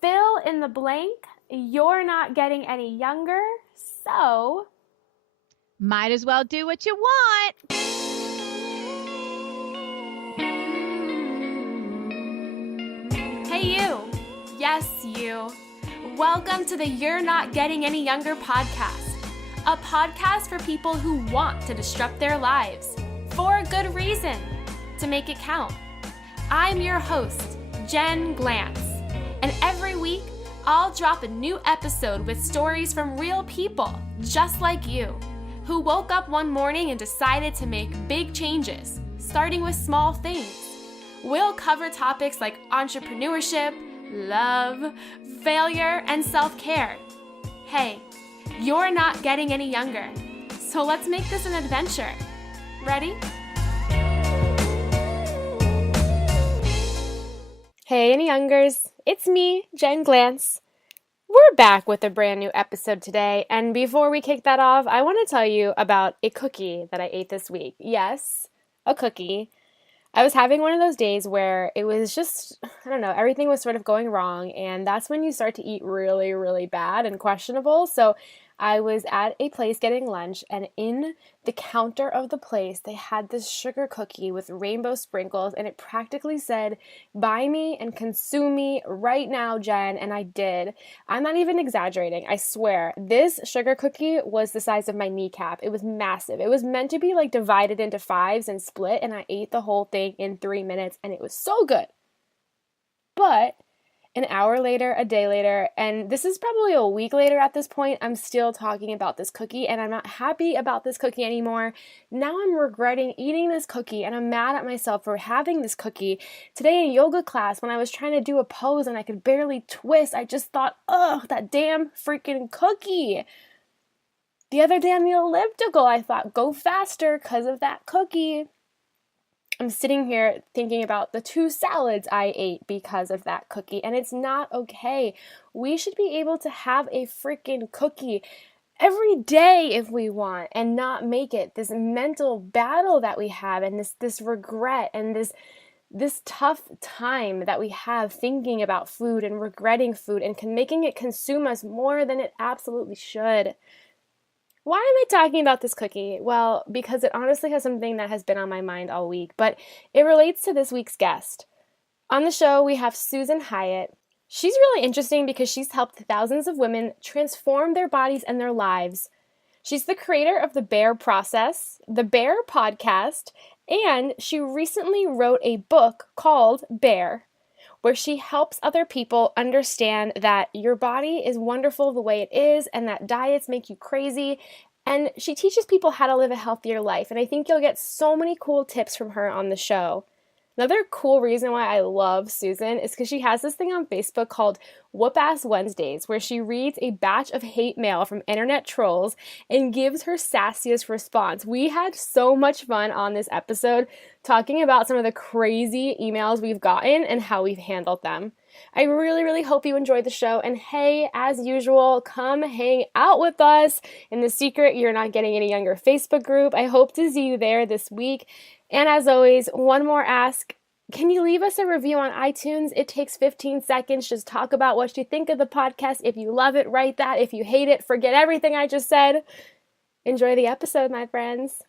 Fill in the blank. You're not getting any younger, so might as well do what you want. Hey, you. Yes, you. Welcome to the You're Not Getting Any Younger podcast, a podcast for people who want to disrupt their lives for a good reason, to make it count. I'm your host, Jen Glantz, and every week I'll drop a new episode with stories from real people just like you, who woke up one morning and decided to make big changes, starting with small things. We'll cover topics like entrepreneurship, love, failure, and self-care. Hey, you're not getting any younger, so let's make this an adventure. Ready? Hey, any youngers, it's me, Jen Glantz. We're back with a brand new episode today, and before we kick that off, I want to tell you about a cookie that I ate this week. Yes, a cookie. I was having one of those days where it was just, I don't know, everything was sort of going wrong, and that's when you start to eat really, really bad and questionable. So I was at a place getting lunch, and in the counter of the place, they had this sugar cookie with rainbow sprinkles, and it practically said, buy me and consume me right now, Jen, and I did. I'm not even exaggerating, I swear. This sugar cookie was the size of my kneecap. It was massive. It was meant to be like divided into fives and split, and I ate the whole thing in 3 minutes, and it was so good. But an hour later, a day later, and this is probably a week later at this point, I'm still talking about this cookie, and I'm not happy about this cookie anymore. Now I'm regretting eating this cookie, and I'm mad at myself for having this cookie. Today in yoga class, when I was trying to do a pose and I could barely twist, I just thought, ugh, that damn freaking cookie. The other day on the elliptical, I thought, go faster because of that cookie. I'm sitting here thinking about the 2 salads I ate because of that cookie, and it's not okay. We should be able to have a freaking cookie every day if we want, and not make it this mental battle that we have, and this regret, and this tough time that we have thinking about food and regretting food and making it consume us more than it absolutely should. Why am I talking about this cookie? Well, because it honestly has something that has been on my mind all week, but it relates to this week's guest. On the show, we have Susan Hyatt. She's really interesting because she's helped thousands of women transform their bodies and their lives. She's the creator of The Bear Process, the Bear Podcast, and she recently wrote a book called Bear, where she helps other people understand that your body is wonderful the way it is and that diets make you crazy. And she teaches people how to live a healthier life. And I think you'll get so many cool tips from her on the show. Another cool reason why I love Susan is because she has this thing on Facebook called Whoop-Ass Wednesdays, where she reads a batch of hate mail from internet trolls and gives her sassiest response. We had so much fun on this episode talking about some of the crazy emails we've gotten and how we've handled them. I really, really hope you enjoyed the show. And hey, as usual, come hang out with us in the Secret You're Not Getting Any Younger Facebook group. I hope to see you there this week. And as always, one more ask. Can you leave us a review on iTunes? It takes 15 seconds. Just talk about what you think of the podcast. If you love it, write that. If you hate it, forget everything I just said. Enjoy the episode, my friends.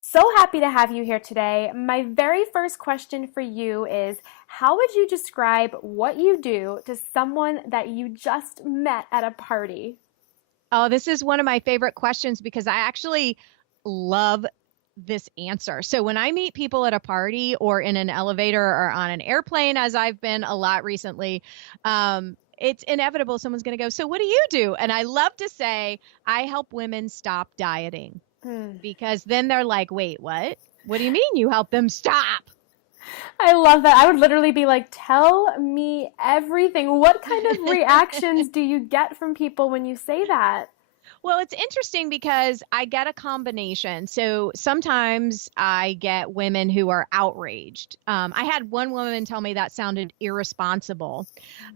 So happy to have you here today. My very first question for you is, how would you describe what you do to someone that you just met at a party? Oh, this is one of my favorite questions because I actually love this answer. So when I meet people at a party or in an elevator or on an airplane, as I've been a lot recently, it's inevitable someone's going to go, so what do you do? And I love to say, I help women stop dieting. Because then they're like, wait, what? What do you mean you help them stop? I love that. I would literally be like, tell me everything. What kind of reactions do you get from people when you say that? Well, it's interesting because I get a combination. So sometimes I get women who are outraged. I had one woman tell me that sounded irresponsible.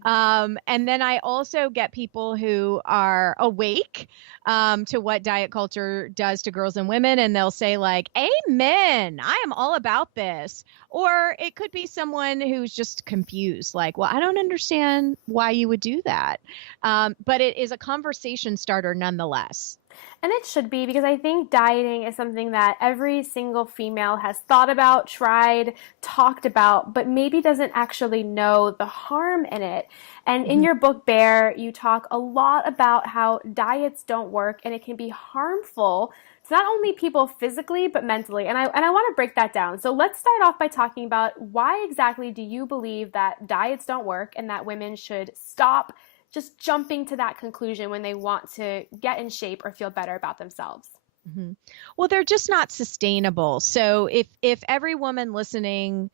And then I also get people who are awake to what diet culture does to girls and women. And they'll say like, amen, I am all about this. Or it could be someone who's just confused, like, well, I don't understand why you would do that. But it is a conversation starter nonetheless. And it should be, because I think dieting is something that every single female has thought about, tried, talked about, but maybe doesn't actually know the harm in it. And in Mhm. your book, Bear, you talk a lot about how diets don't work and it can be harmful to not only people physically, but mentally. And I want to break that down. So let's start off by talking about, why exactly do you believe that diets don't work and that women should stop just jumping to that conclusion when they want to get in shape or feel better about themselves? Mhm. Well, they're just not sustainable. So if every woman listening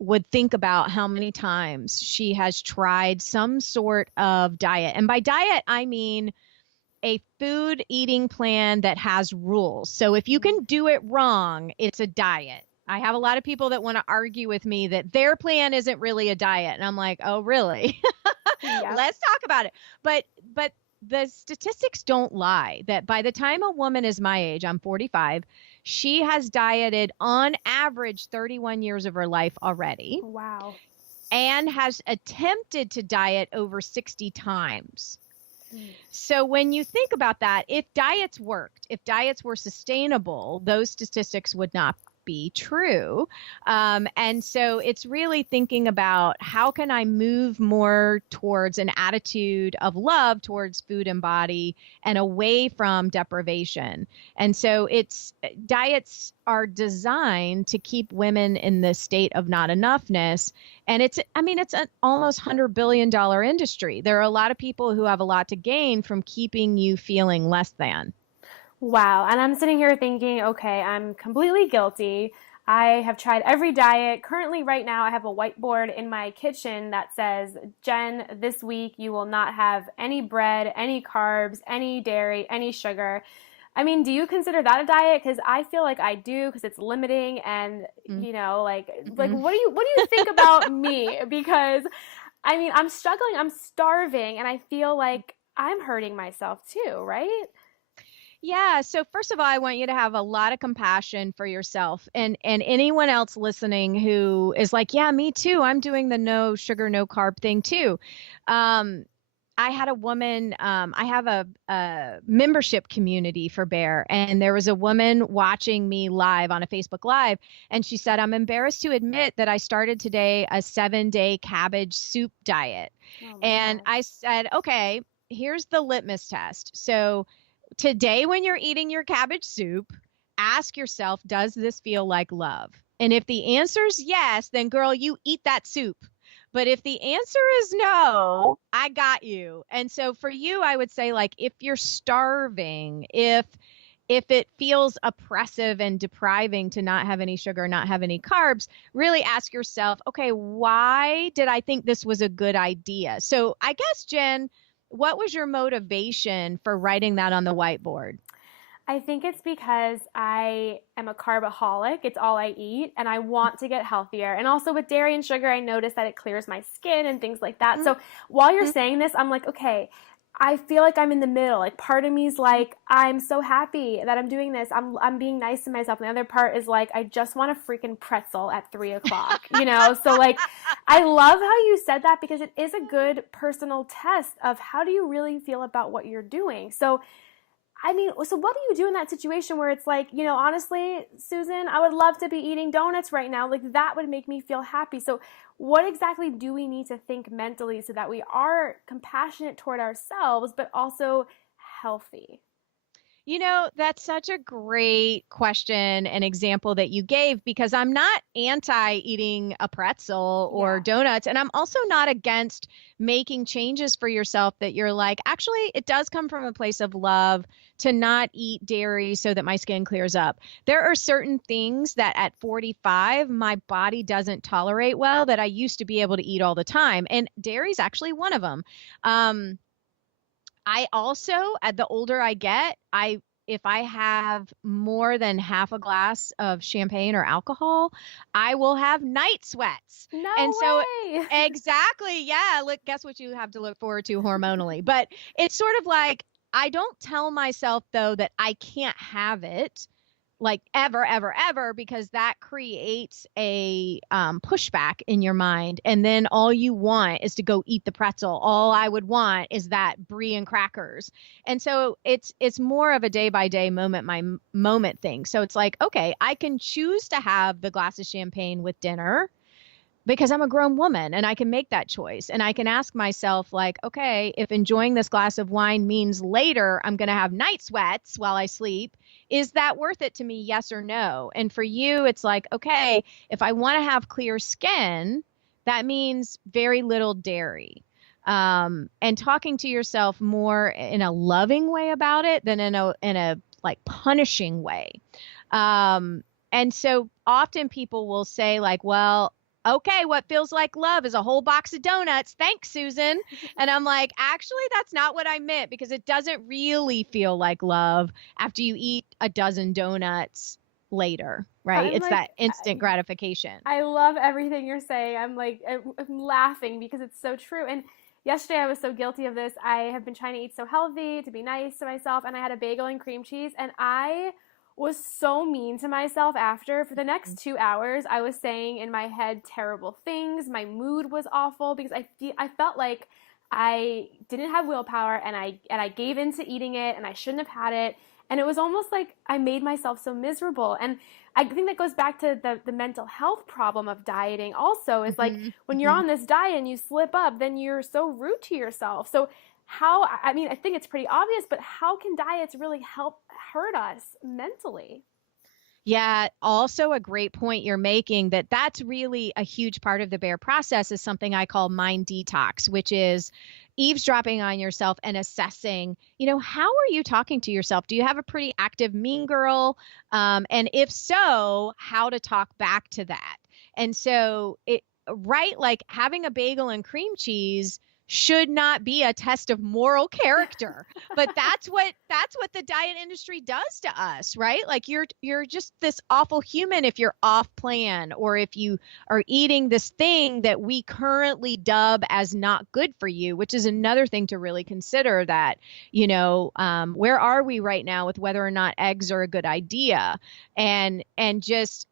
would think about how many times she has tried some sort of diet, and by diet I mean a food eating plan that has rules. So if you can do it wrong, it's a diet. I have a lot of people that want to argue with me that their plan isn't really a diet, and I'm like, oh, really? Yep. Let's talk about it. But the statistics don't lie that by the time a woman is my age, I'm 45, she has dieted on average 31 years of her life already Wow. and has attempted to diet over 60 times. Mm. So when you think about that, if diets worked, if diets were sustainable, those statistics would not be true. And so it's really thinking about, how can I move more towards an attitude of love towards food and body and away from deprivation. And so it's diets are designed to keep women in the state of not enoughness. And it's an almost $100 billion industry. There are a lot of people who have a lot to gain from keeping you feeling less than. Wow. And I'm sitting here thinking, okay, I'm completely guilty. I have tried every diet. Currently, right now, I have a whiteboard in my kitchen that says, Jen, this week you will not have any bread, any carbs, any dairy, any sugar. I mean, do you consider that a diet? Because I feel like I do, because it's limiting, and like Mm-hmm. what do you think about me? Because I mean, I'm struggling, I'm starving, and I feel like I'm hurting myself too, right? Yeah. So first of all, I want you to have a lot of compassion for yourself and anyone else listening who is like, yeah, me too. I'm doing the no sugar, no carb thing too. Um, I had a woman, I have a membership community for Bear, and there was a woman watching me live on a Facebook Live, and she said, I'm embarrassed to admit that I started today a 7-day cabbage soup diet. Oh my And gosh. I said, okay, here's the litmus test. So today, when you're eating your cabbage soup, ask yourself, does this feel like love? And if the answer is yes, then girl, you eat that soup. But if the answer is no, I got you. And so for you, I would say, like, if you're starving, if it feels oppressive and depriving to not have any sugar, not have any carbs, really ask yourself, okay, why did I think this was a good idea? So I guess, Jen, what was your motivation for writing that on the whiteboard? I think it's because I am a carbaholic. It's all I eat, and I want to get healthier. And also with dairy and sugar, I notice that it clears my skin and things like that. So while you're saying this, I'm like, okay, I feel like I'm in the middle. Like, part of me is like, I'm so happy that I'm doing this. I'm being nice to myself. And the other part is like, I just want a freaking pretzel at 3 o'clock, you know? So like, I love how you said that, because it is a good personal test of, how do you really feel about what you're doing? So I mean, so what do you do in that situation where it's like, honestly, Susan, I would love to be eating donuts right now. Like, that would make me feel happy. So what exactly do we need to think mentally so that we are compassionate toward ourselves, but also healthy? That's such a great question and example that you gave, because I'm not anti eating a pretzel or Yeah. donuts. And I'm also not against making changes for yourself that you're like, actually, it does come from a place of love to not eat dairy so that my skin clears up. There are certain things that at 45, my body doesn't tolerate well that I used to be able to eat all the time. And dairy is actually one of them. Um, I also, the older I get, if I have more than half a glass of champagne or alcohol, I will have night sweats. And No so way. exactly, yeah, look, guess what you have to look forward to hormonally. But it's sort of like, I don't tell myself though that I can't have it. like ever, ever, ever, because that creates a pushback in your mind. And then all you want is to go eat the pretzel. All I would want is that brie and crackers. And so it's more of a day by day, moment by moment thing. So it's like, okay, I can choose to have the glass of champagne with dinner because I'm a grown woman and I can make that choice. And I can ask myself, like, okay, if enjoying this glass of wine means later I'm going to have night sweats while I sleep, is that worth it to me? Yes or no? And for you, it's like, okay, if I want to have clear skin, that means very little dairy. And talking to yourself more in a loving way about it than in a like punishing way. And so often people will say, like, well, okay, what feels like love is a whole box of donuts. Thanks, Susan. And I'm like, actually, that's not what I meant, because it doesn't really feel like love after you eat a dozen donuts later, right? It's that instant gratification. I love everything you're saying. I'm laughing because it's so true. And yesterday I was so guilty of this. I have been trying to eat so healthy, to be nice to myself, and I had a bagel and cream cheese, and I was so mean to myself after. For the next 2 hours, I was saying in my head terrible things. My mood was awful because I felt like I didn't have willpower, and I gave in to eating it, and I shouldn't have had it. And it was almost like I made myself so miserable. And I think that goes back to the mental health problem of dieting also, is like when you're on this diet and you slip up, then you're so rude to yourself. So how, I mean, I think it's pretty obvious, but how can diets really help hurt us mentally? Yeah, also a great point you're making, that that's really a huge part of the bear process, is something I call mind detox, which is eavesdropping on yourself and assessing, how are you talking to yourself? Do you have a pretty active mean girl? And if so, how to talk back to that. And so right, like having a bagel and cream cheese should not be a test of moral character, but that's what the diet industry does to us, right? Like you're just this awful human if you're off plan, or if you are eating this thing that we currently dub as not good for you, which is another thing to really consider, that where are we right now with whether or not eggs are a good idea, and just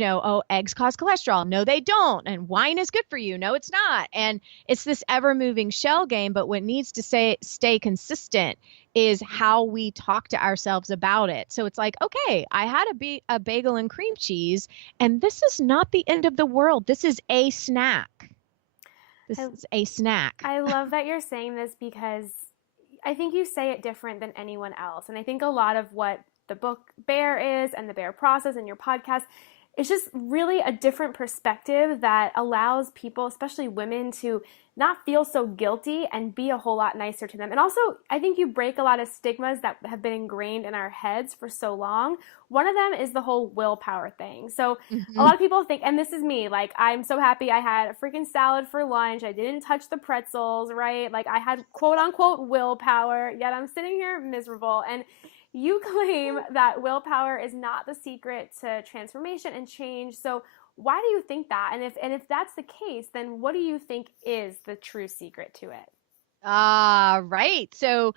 oh, eggs cause cholesterol, no they don't, and wine is good for you, no it's not, and it's this ever moving shell game. But what needs to stay consistent is how we talk to ourselves about it. So it's like, okay, I had a bagel and cream cheese, and this is not the end of the world. This is a snack. This is a snack. I love that you're saying this, because I think you say it different than anyone else. And I think a lot of what the book Bear is, and the Bear process, and your podcast, it's just really a different perspective that allows people, especially women, to not feel so guilty and be a whole lot nicer to them. And also, I think you break a lot of stigmas that have been ingrained in our heads for so long. One of them is the whole willpower thing. So a lot of people think, and this is me, like, I'm so happy I had a freaking salad for lunch. I didn't touch the pretzels, right? Like, I had quote unquote willpower, yet I'm sitting here miserable. And you claim that willpower is not the secret to transformation and change. So why do you think that? And if that's the case, then what do you think is the true secret to it? Right. So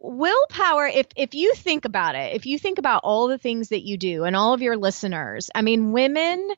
willpower, if you think about it, if you think about all the things that you do, and all of your listeners, I mean, women,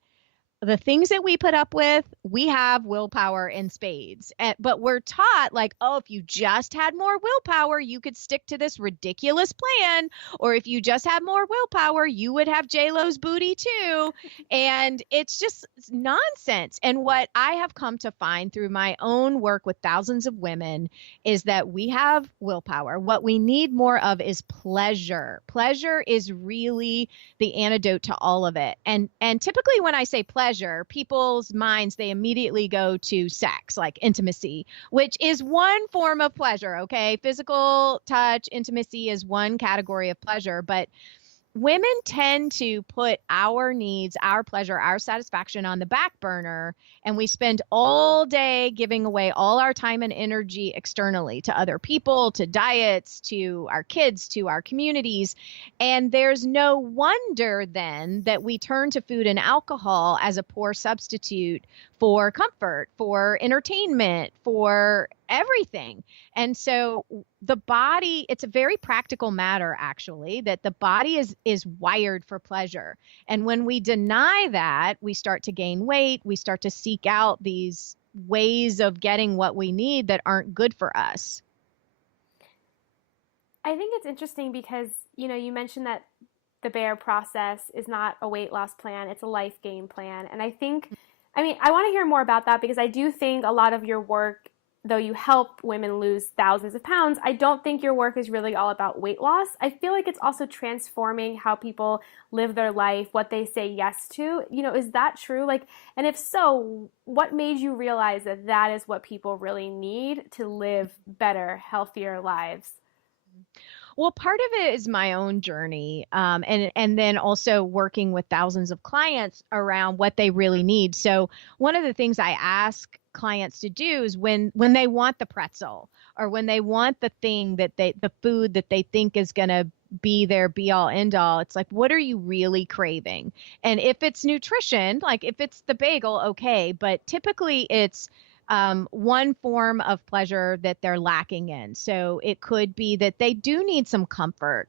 the things that we put up with, we have willpower in spades. But we're taught, like, oh, if you just had more willpower, you could stick to this ridiculous plan. Or if you just had more willpower, you would have J-Lo's booty too. And it's nonsense. And what I have come to find through my own work with thousands of women is that we have willpower. What we need more of is pleasure. Pleasure is really the antidote to all of it. And typically when I say pleasure, people's minds, they immediately go to sex, like intimacy, which is one form of pleasure. Okay. Physical touch, intimacy is one category of pleasure, but women tend to put our needs, our pleasure, our satisfaction on the back burner, and we spend all day giving away all our time and energy externally to other people, to diets, to our kids, to our communities. And there's no wonder then that we turn to food and alcohol as a poor substitute for comfort, for entertainment, for everything. And so the body, it's a very practical matter, actually, that the body is wired for pleasure. And when we deny that, we start to gain weight, we start to seek out these ways of getting what we need that aren't good for us. I think it's interesting because, you mentioned that the bear process is not a weight loss plan, it's a life gain plan. And I want to hear more about that because I do think a lot of your work, though you help women lose thousands of pounds, I don't think your work is really all about weight loss. I feel like it's also transforming how people live their life, what they say yes to. Is that true? Like, and if so, what made you realize that that is what people really need to live better, healthier lives? Well, part of it is my own journey, and then also working with thousands of clients around what they really need. So one of the things I ask clients to do is when they want the pretzel or when they want the food that they think is going to be their be all end all, it's like, what are you really craving? And if it's nutrition, like if it's the bagel, okay, but typically it's one form of pleasure that they're lacking in. So it could be that they do need some comfort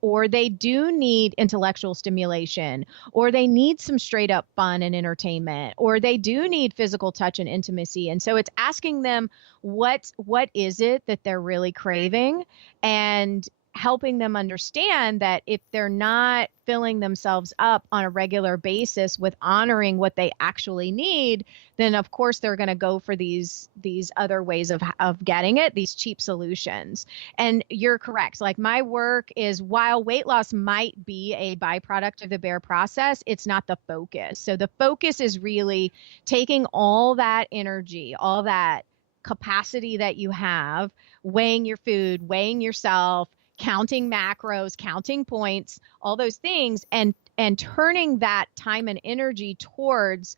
or they do need intellectual stimulation, or they need some straight up fun and entertainment, or they do need physical touch and intimacy. And so it's asking them what is it that they're really craving, and helping them understand that if they're not filling themselves up on a regular basis with honoring what they actually need, then of course they're going to go for these other ways of getting it, these cheap solutions. And you're correct. Like, my work is, while weight loss might be a byproduct of the bear process, it's not the focus. So the focus is really taking all that energy, all that capacity that you have, weighing your food, weighing yourself, counting macros, counting points, all those things, and turning that time and energy towards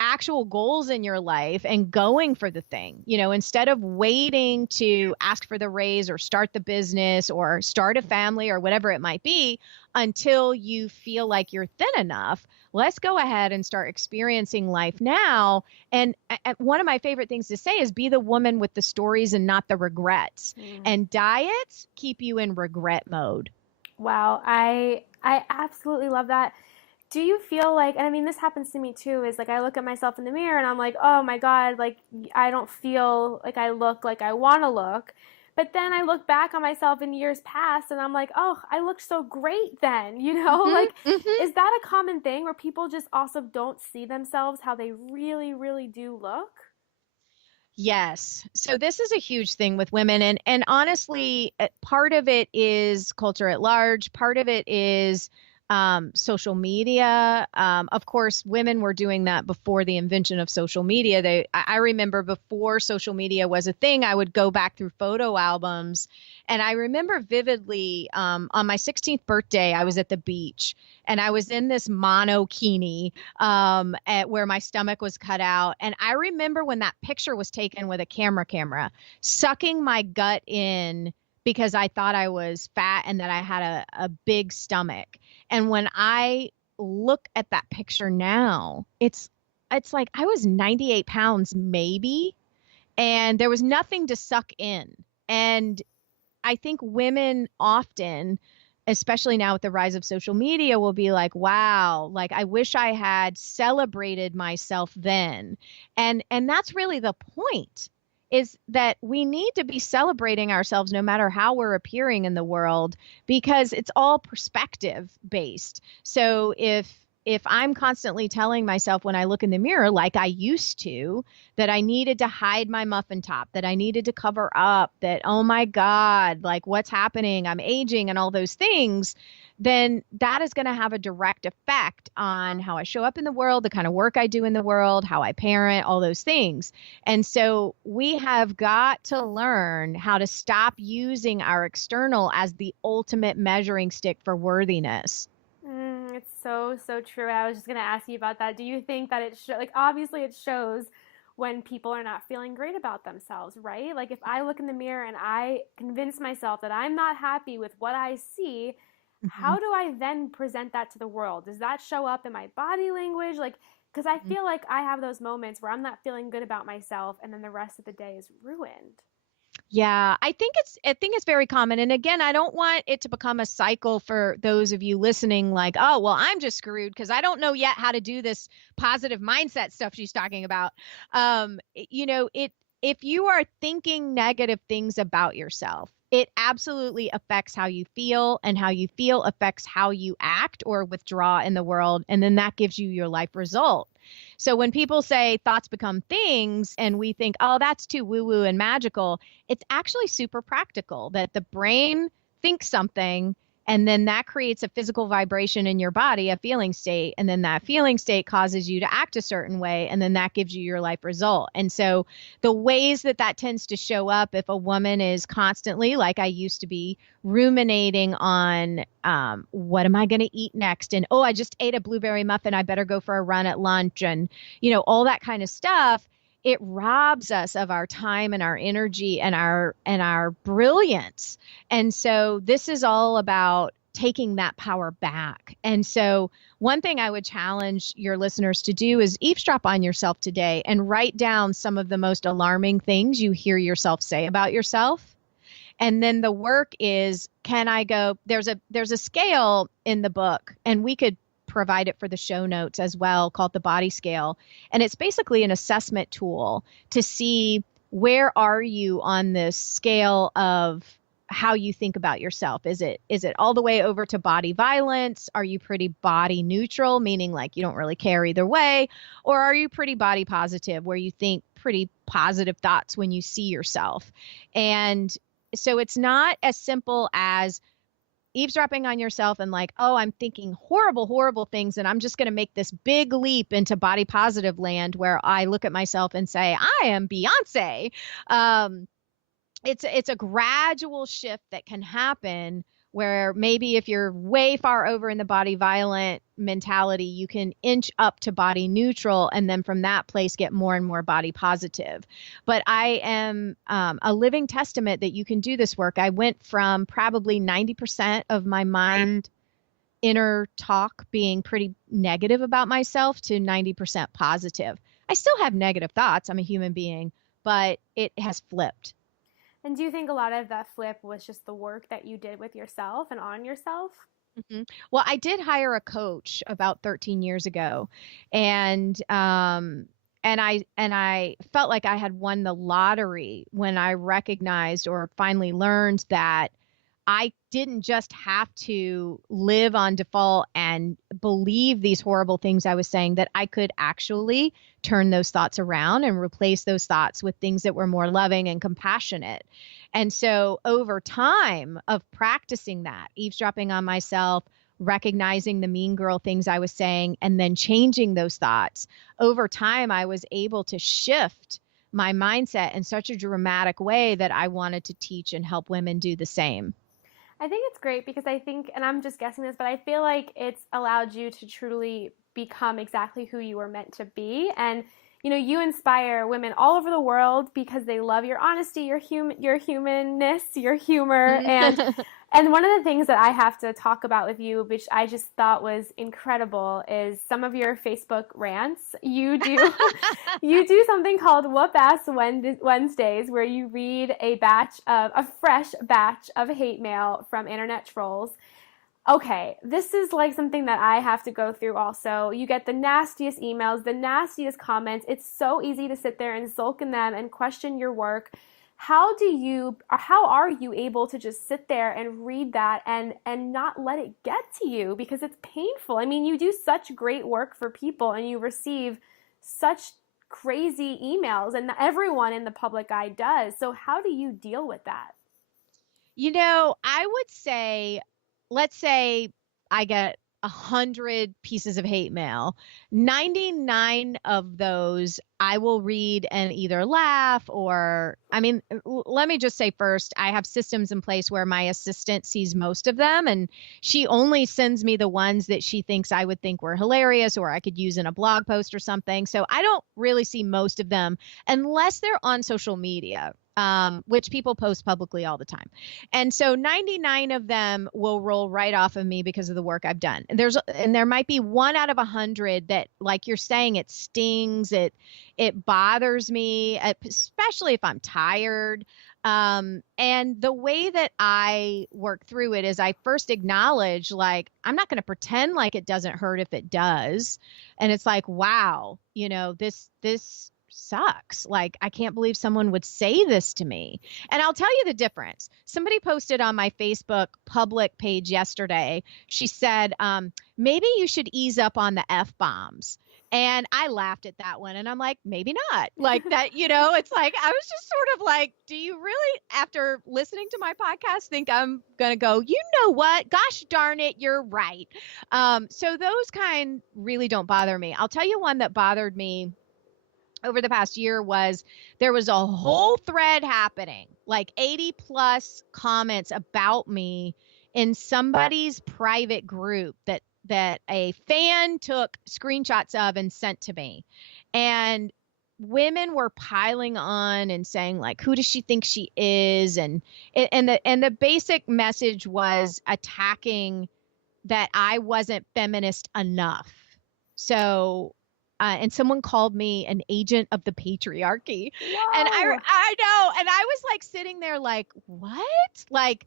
actual goals in your life and going for the thing, instead of waiting to ask for the raise or start the business or start a family or whatever it might be until you feel like you're thin enough. Let's go ahead and start experiencing life now. And one of my favorite things to say is, be the woman with the stories and not the regrets. And diets keep you in regret mode. Wow, I absolutely love that. Do you feel like, and I mean, this happens to me too, is like I look at myself in the mirror and I'm like, oh my God, like I don't feel like I look like I want to look. But then I look back on myself in years past and I'm like, oh, I looked so great then, Mm-hmm, Like, mm-hmm. is that a common thing where people just also don't see themselves how they really, really do look? Yes. So this is a huge thing with women, and honestly, part of it is culture at large. Part of it is social media. Of course, women were doing that before the invention of social media. I remember before social media was a thing, I would go back through photo albums, and I remember vividly on my 16th birthday, I was at the beach, and I was in this monokini where my stomach was cut out. And I remember when that picture was taken with a camera, sucking my gut in because I thought I was fat and that I had a big stomach. And when I look at that picture now, it's like I was 98 pounds maybe, and there was nothing to suck in. And I think women often, especially now with the rise of social media, will be like, wow, like I wish I had celebrated myself then. And that's really the point, is that we need to be celebrating ourselves no matter how we're appearing in the world, because it's all perspective based. So if I'm constantly telling myself when I look in the mirror, like I used to, that I needed to hide my muffin top, that I needed to cover up, that, oh my God, like what's happening? I'm aging and all those things, then that is going to have a direct effect on how I show up in the world, the kind of work I do in the world, how I parent, all those things. And so we have got to learn how to stop using our external as the ultimate measuring stick for worthiness. It's so, so true. I was just going to ask you about that. Do you think that like, obviously it shows when people are not feeling great about themselves, right? Like, if I look in the mirror and I convince myself that I'm not happy with what I see, Mhm. how do I then present that to the world? Does that show up in my body language? Like, Because I feel like I have those moments where I'm not feeling good about myself, and then the rest of the day is ruined. Yeah, I think it's very common. And again, I don't want it to become a cycle for those of you listening like, "Oh, well, I'm just screwed because I don't know yet how to do this positive mindset stuff she's talking about." It if you are thinking negative things about yourself, it absolutely affects how you feel, and how you feel affects how you act or withdraw in the world, and then that gives you your life result. So when people say thoughts become things and we think, "Oh, that's too woo woo and magical," it's actually super practical that the brain thinks something, and then that creates a physical vibration in your body, a feeling state, and then that feeling state causes you to act a certain way, and then that gives you your life result. And so the ways that that tends to show up, if a woman is constantly, like I used to be, ruminating on what am I going to eat next, and oh, I just ate a blueberry muffin, I better go for a run at lunch, and all that kind of stuff, it robs us of our time and our energy and our brilliance. And so this is all about taking that power back. And so one thing I would challenge your listeners to do is eavesdrop on yourself today and write down some of the most alarming things you hear yourself say about yourself. And then the work is, can I go, there's a scale in the book, and we could provide it for the show notes as well, called the body scale. And it's basically an assessment tool to see, where are you on this scale of how you think about yourself? Is it all the way over to body violence? Are you pretty body neutral, meaning like you don't really care either way? Or are you pretty body positive, where you think pretty positive thoughts when you see yourself? And so it's not as simple as eavesdropping on yourself and like, "Oh, I'm thinking horrible, horrible things, and I'm just going to make this big leap into body positive land where I look at myself and say, I am Beyonce." Um, it's a gradual shift that can happen, where maybe if you're way far over in the body violent mentality, you can inch up to body neutral, and then from that place get more and more body positive. But I am a living testament that you can do this work. I went from probably 90% of my mind inner talk being pretty negative about myself to 90% positive. I still have negative thoughts. I'm a human being, but it has flipped. And do you think a lot of that flip was just the work that you did with yourself and on yourself? Mhm. Well, I did hire a coach about 13 years ago, and and I felt like I had won the lottery when I recognized, or finally learned, that I didn't just have to live on default and believe these horrible things I was saying, that I could actually turn those thoughts around and replace those thoughts with things that were more loving and compassionate. And so over time of practicing that, eavesdropping on myself, recognizing the mean girl things I was saying, and then changing those thoughts, over time, I was able to shift my mindset in such a dramatic way that I wanted to teach and help women do the same. I think it's great because I think, and I'm just guessing this, but I feel like it's allowed you to truly become exactly who you were meant to be. And you inspire women all over the world because they love your honesty, your humanness, your humor, and and one of the things that I have to talk about with you, which I just thought was incredible, is some of your Facebook rants. You do you do something called Whoop Ass Wednesdays, where you read a fresh batch of hate mail from internet trolls. Okay, this is like something that I have to go through also. You get the nastiest emails, the nastiest comments. It's so easy to sit there and sulk in them and question your work. How are you able to just sit there and read that and not let it get to you, because it's painful. I mean, you do such great work for people and you receive such crazy emails, and everyone in the public eye does. So how do you deal with that? I would say, let's say I get 100 pieces of hate mail. 99 of those I will read and either laugh or, I mean, let me just say first, I have systems in place where my assistant sees most of them, and she only sends me the ones that she thinks I would think were hilarious or I could use in a blog post or something. So I don't really see most of them unless they're on social media. which people post publicly all the time. And so 99 of them will roll right off of me because of the work I've done. And there might be 1 out of 100 that, like you're saying, it stings, it bothers me, especially if I'm tired. And the way that I work through it is I first acknowledge, like, I'm not going to pretend like it doesn't hurt if it does. And it's like, wow, this sucks. Like, I can't believe someone would say this to me. And I'll tell you the difference. Somebody posted on my Facebook public page yesterday. She said, maybe you should ease up on the F-bombs. And I laughed at that one. And I'm like, maybe not. Like that, it's like, I was just sort of like, do you really, after listening to my podcast, think I'm going to go, you know what? Gosh darn it, you're right. So those kind really don't bother me. I'll tell you one that bothered me over the past year was there was a whole thread happening, like 80 plus comments about me in somebody's private group that a fan took screenshots of and sent to me. And women were piling on and saying, like, who does she think she is? And the basic message was attacking that I wasn't feminist enough. So and someone called me an agent of the patriarchy. Whoa. And I know. And I was like sitting there like, what? Like,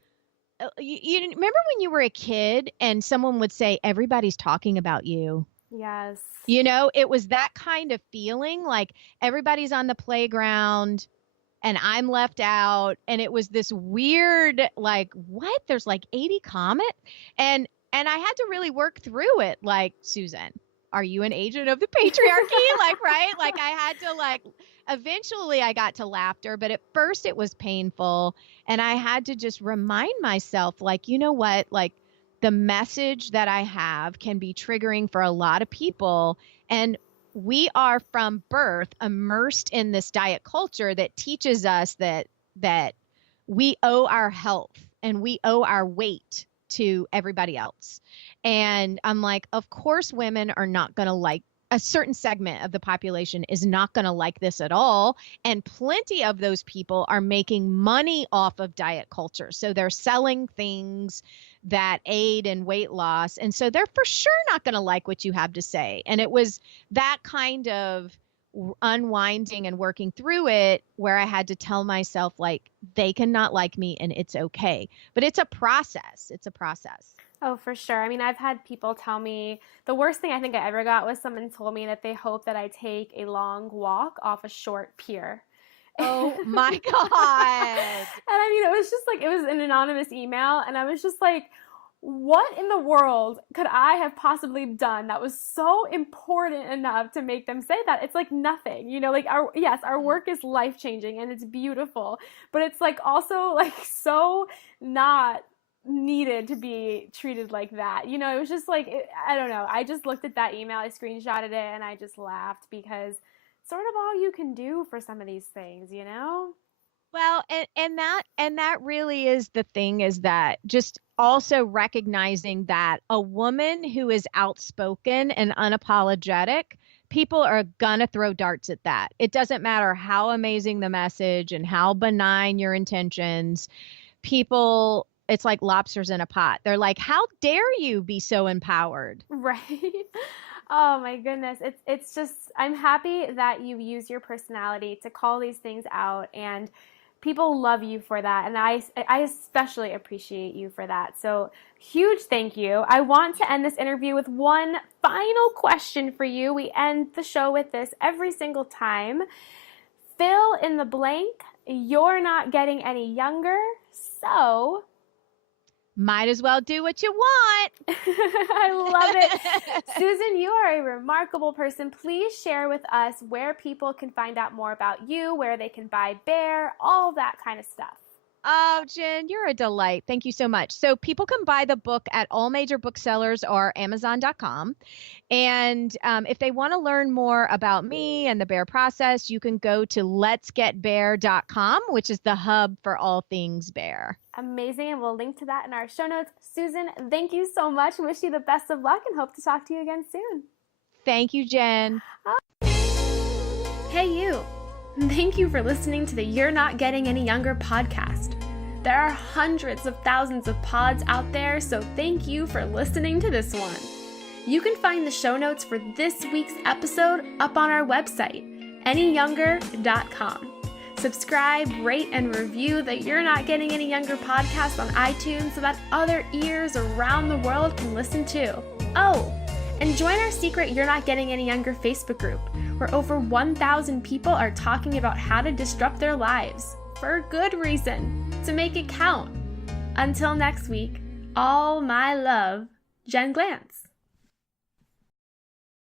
you remember when you were a kid and someone would say, everybody's talking about you? Yes. It was that kind of feeling, like everybody's on the playground and I'm left out. And it was this weird, like, what? There's like 80 comments. And I had to really work through it. Like, Susan, are you an agent of the patriarchy? Like, right? Like, I had to, eventually I got to laughter, but at first it was painful. And I had to just remind myself, like, you know what? Like, the message that I have can be triggering for a lot of people. And we are from birth immersed in this diet culture that teaches us that we owe our health and we owe our weight to everybody else. And I'm like, of course, women are not going to like, a certain segment of the population is not going to like this at all. And plenty of those people are making money off of diet culture. So they're selling things that aid in weight loss. And so they're for sure not going to like what you have to say. And it was that kind of unwinding and working through it where I had to tell myself, like, they cannot like me and it's okay. But it's a process. It's a process. Oh, for sure. I mean, I've had people tell me the worst thing I think I ever got was someone told me that they hope that I take a long walk off a short pier. Oh my God. And I mean, it was just like, it was an anonymous email. And I was just like, what in the world could I have possibly done that was so important enough to make them say that? It's like nothing, like our work is life-changing and it's beautiful, but it's like also like so not needed to be treated like that. It was just like, I don't know. I just looked at that email, I screenshotted it, and I just laughed because it's sort of all you can do for some of these things, Well, and that really is the thing, is that just also recognizing that a woman who is outspoken and unapologetic, people are gonna throw darts at that. It doesn't matter how amazing the message and how benign your intentions. People, it's like lobsters in a pot. They're like, how dare you be so empowered? Right. Oh my goodness. It's just, I'm happy that you use your personality to call these things out, and people love you for that. And I especially appreciate you for that. So huge thank you. I want to end this interview with one final question for you. We end the show with this every single time. Fill in the blank. You're not getting any younger, so might as well do what you want. I love it. Susan, you are a remarkable person. Please share with us where people can find out more about you, where they can buy Bear, all that kind of stuff. Oh, Jen, you're a delight. Thank you so much. So people can buy the book at all major booksellers or Amazon.com. And if they want to learn more about me and the Bear process, you can go to letsgetbear.com, which is the hub for all things Bear. Amazing. And we'll link to that in our show notes. Susan, thank you so much. Wish you the best of luck and hope to talk to you again soon. Thank you, Jen. Hey, you. Thank you for listening to the You're Not Getting Any Younger podcast. There are hundreds of thousands of pods out there, so thank you for listening to this one. You can find the show notes for this week's episode up on our website, anyyounger.com. Subscribe, rate, and review the You're Not Getting Any Younger podcast on iTunes so that other ears around the world can listen too. Oh, and join our secret You're Not Getting Any Younger Facebook group, where over 1,000 people are talking about how to disrupt their lives, for a good reason, to make it count. Until next week, all my love, Jen Glantz.